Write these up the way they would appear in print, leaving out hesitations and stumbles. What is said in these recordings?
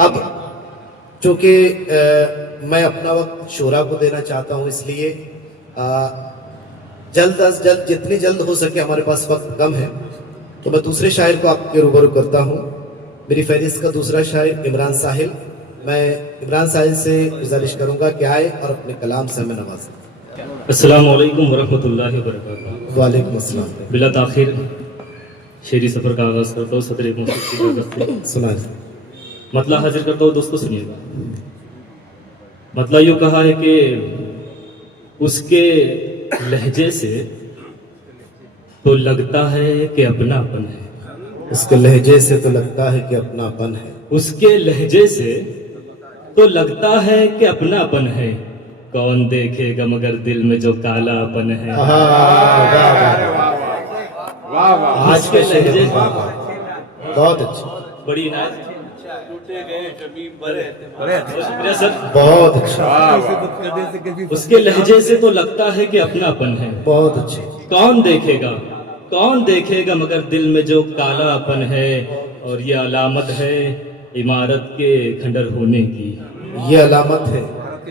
अब चूंकि मैं अपना वक्त शोरा को देना चाहता हूं, इसलिए जल्द अज जल्द, जितनी जल्द हो सके, हमारे पास वक्त कम है, तो मैं दूसरे शायर को आपके रूबरू करता हूं। मेरी फहरिस्त का दूसरा शायर इमरान साहिल। मैं इमरान साहिल से गुजारिश करूंगा कि आए और अपने कलाम से हमें नवाजें। अस्सलामु अलैकुम वरहमतुल्लाहि वबरकातुहू। वालेकुम अस्सलाम। बिला ताखिर शेरी सफ़र का आगाज़ करता हूँ सदर मौसीक़ी की इजाज़त से। सुना मतला हाजिर करता हूँ, दोस्तों सुनिएगा। मतला यूँ कहा है कि उसके लहजे से तो लगता है कि अपनापन है। उसके लहजे से तो लगता है कि अपनापन है। उसके लहजे से तो लगता है कि अपनापन है। कौन देखेगा मगर दिल में जो कालापन है। आज के लहजे बहुत अच्छे, बड़ी इनायत, बहुत अच्छा। उसके लहजे से तो लगता है कि अपनापन है। बहुत अच्छे। कौन देखेगा, कौन देखेगा मगर दिल में जो कालापन है। और ये अलामत है इमारत के खंडर होने की। ये अलामत है,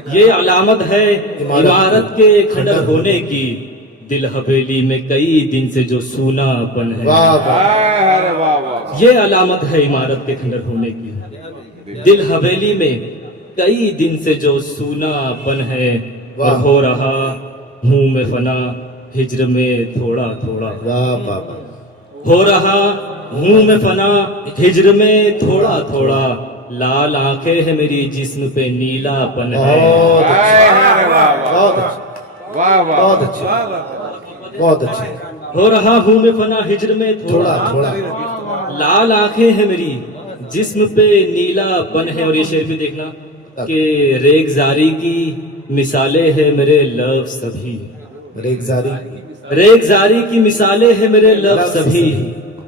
ये अलामत है इमारत के खंडर होने की। दिल हवेली में कई दिन से जो सूनापन है। वाह वाह। ये अलामत है इमारत के खंडर होने की। दिल हवेली में कई दिन से जो सूनापन है। और हो रहा हूँ मैं फना हिज्र में थोड़ा थोड़ा। वाह वाह। हो रहा हूँ मैं फना हिज्र में थोड़ा थोड़ा। लाल आंखें है मेरी जिस्म पे नीलापन है। बहुत अच्छे, बहुत अच्छे, बहुत अच्छे। हो रहा हूँ मैं फना हिज्र में थोड़ा थोड़ा थोड़ा। लाल आंखें हैं मेरी जिस्म पे नीलापन है। और ये शेर भी देखना कि रेगजारी की मिसालें है मेरे लफ्ज़ सभी। रेगजारी की मिसालें है मेरे लफ्ज़ सभी।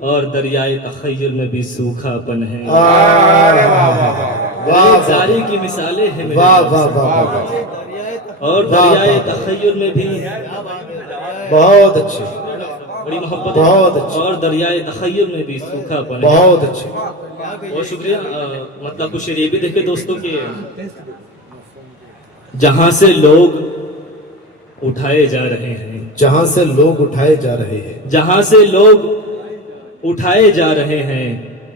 और दरियाए तख़य्युल में भी सूखापन है। रेगजारी की मिसालें है मेरे और दरियाए तख़य्युल में भी बहुत अच्छे, बड़ी मोहब्बत बहुत अच्छे। और दरियाए तख़य्युल में भी सूखापन है। बहुत अच्छे। बहुत शुक्रिया। मतलब कुछ ये भी देखे दोस्तों के जहां से लोग उठाए जा रहे हैं, जहां से लोग उठाए जा रहे हैं, जहां से लोग उठाए जा रहे हैं,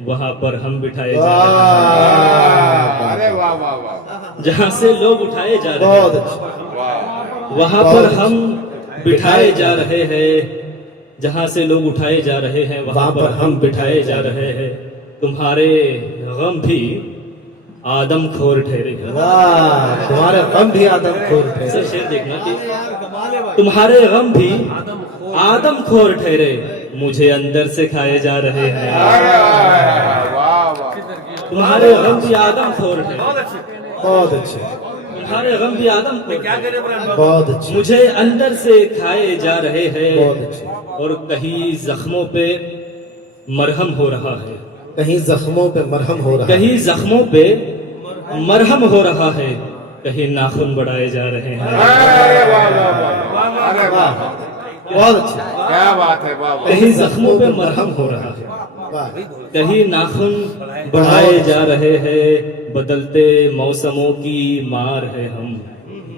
वहां पर हम बिठाए जा रहे हैं। जहां से लोग उठाए जा रहे बहुत हैं, अच्छे। वहां पर हम बिठाए जा रहे हैं। जहां से लोग उठाए जा रहे हैं, वहां पर हम बिठाए जा रहे हैं। तुम्हारे गम भी आदम खोर ठहरे। वाह, तुम्हारे गम भी आदम खोर सर ठहरे। शेर देखना कि तुम्हारे गम भी आदम खोर ठहरे। मुझे अंदर से खाए जा रहे हैं। तुम्हारे गम भी आदम खोर ठहरे। बहुत अच्छे, तुम्हारे गम भी आदम खोर ठहरे। बहुत अच्छे, मुझे अंदर से खाए जा रहे बहुत हैं। अच्छे। और कहीं जख्मों पे मरहम हो रहा है। कहीं जख्मों पे मरहम हो रहा है। कहीं जख्मों पे मरहम हो रहा है। कहीं नाखून बढ़ाए जा रहे हैं। बहुत अच्छे, क्या बात है। कहीं जख्मों पे मरहम हो रहा है। वाह। कहीं नाखून बढ़ाए जा रहे हैं। बदलते मौसमों की मार है हम।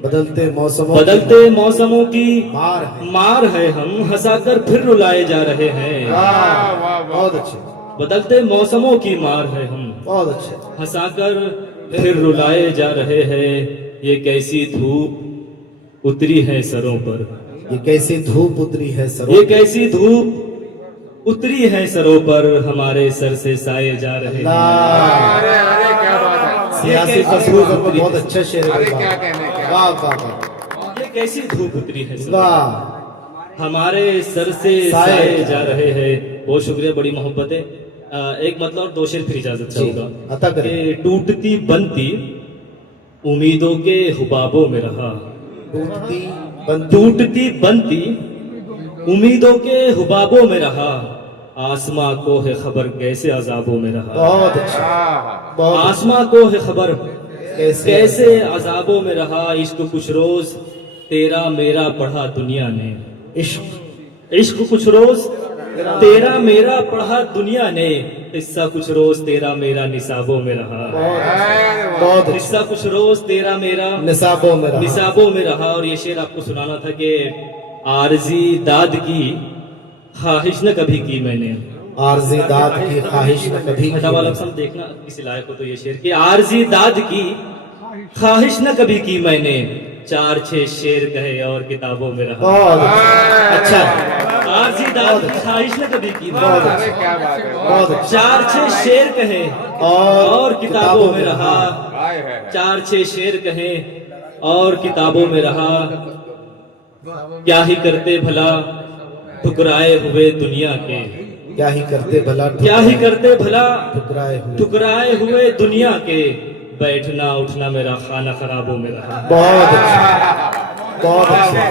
बदलते मौसमों बदलते मौसमों की मार है। मार है हम। हंसाकर फिर रुलाए जा रहे हैं। बहुत अच्छे, बदलते मौसमों की मार है हम। बहुत अच्छे। हंसाकर फिर रुलाए जा रहे हैं। ये कैसी धूप उतरी है सरों पर। ये कैसी धूप उतरी है सरों ये कैसी धूप उतरी है सरों पर। हमारे सर से साए जा रहे हैं। अरे क्या बात है। सियासी तस्वीर को बहुत अच्छा शेर है। क्या कहने का। वाह वाह वाह। ये कैसी धूप उतरी है सरों पर। वाह, हमारे सर से साए जा रहे हैं। बहुत शुक्रिया, बड़ी मोहब्बत है। एक मतलब और दो शेर फिर इजाजत चाहूंगा अता करें। कि टूटती बनती उम्मीदों के हुबाबों में रहा। टूटती बनती टूटती बनती उम्मीदों के हुबाबों में रहा। आसमां को है खबर कैसे अजाबों में रहा। बहुत अच्छा, बहुत आसमां को है खबर कैसे कैसे अजाबों में रहा। इश्क कुछ रोज तेरा मेरा पढ़ा दुनिया ने। इश्क इश्क कुछ रोज तेरा मेरा पढ़ा दुनिया ने। किस्सा कुछ रोज तेरा मेरा निसाबों में रहा। बहुत अच्छा। किस्सा कुछ रोज तेरा मेरा निसाबों में रहा। निसाबों में रहा। और ये शेर आपको सुनाना था कि आरजी दाद की ख्वाहिश न कभी की मैंने। आरजी दाद की ख्वाहिश न कभी फटा वाला सब देखना किसी लायक हो तो ये शेर की आरजी दाद की ख्वाहिश न कभी की मैंने, 4-6 शेर कहे और किताबों में रहा। बहुत अच्छा। आरजी दाद की ख्वाहिश न कभी की बहुत मैंने, अरे क्या बात है, बहुत अच्छा। 4-6 शेर कहे और किताबों में रहा। हाय है 4-6 शेर कहे और किताबों में रहा। क्या ही करते भला ठुकराए हुए दुनिया के, क्या ही करते भला क्या ही करते भला ठुकराए हुए। ठुकराए हुए दुनिया के, बैठना उठना मेरा खाना खराबों में रहा। बहुत अच्छा, बहुत अच्छा।